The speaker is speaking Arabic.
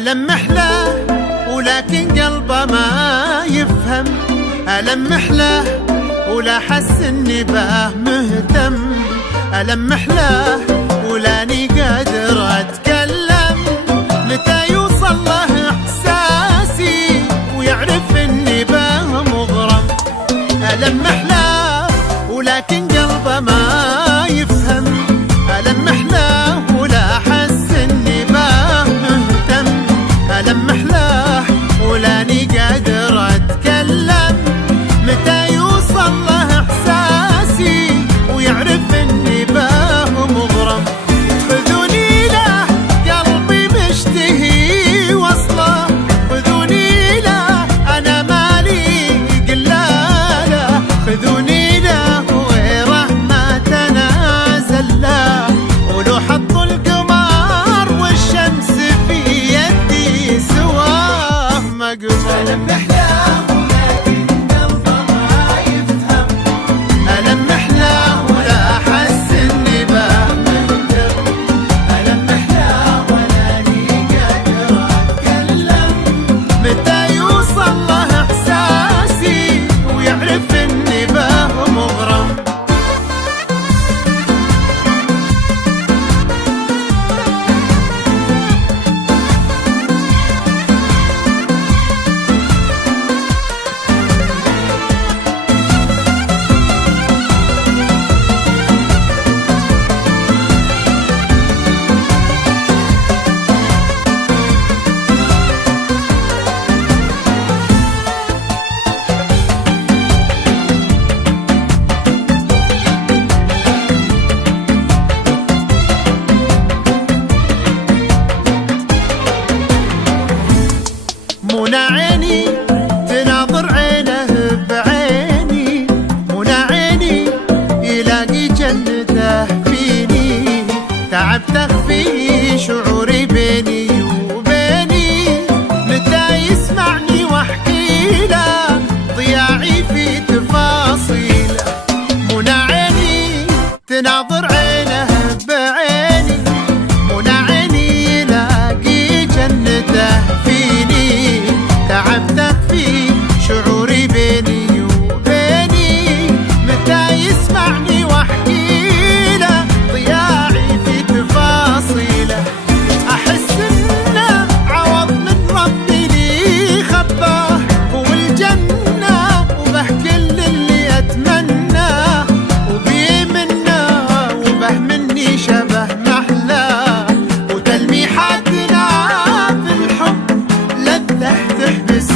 ألمح له ولكن قلبه ما يفهم، ألمح له ولا حس اني باه مهتم، ألمح له ولاني قادر اتكلم، متى يوصل له احساسي ويعرف اني باه مغرم، ألمح له ولكن قلبه ما يفهم، ألمح له ولا حس اني باه مهتم، ألمح له ولاني قادر اتكلم، متى يوصل له احساسي ويعرف اني باه مغرم، خذوني له قلبي مشتهي وصله، خذوني له انا مالي قلاله، خذوني له غيره ما تنازل له، ولو حطوا القمر والشمس في يدي سواه مقبول. ألمح له ولكن قلبه ما يفهم، ألمح له ولا أحس إني باه مهتم، ألمح له ولاني قادر أتكلم، متى يوصل له إحساسي ويعرف إني باه مغرم. منى عيني تناظر عينه بعيني، منى عيني يلاقي جنته فيني، تعب تخفي شعوري بيني وبيني، متى يسمعني واحكي له ضياعي في تفاصيله، منى عيني تناظر عينه بعيني، منى عيني يلاقي جنته فيني، تعب تخفي شعوري بيني وبيني، متى يسمعني واحكي له ضياعي في تفاصيله، احس انه عوض من ربي لي خباه، هو الجنه وبه كل اللي اتمناه، وبي منه وبه مني شبه محلاه، وتلميحاتنا في الحب لذة تحبس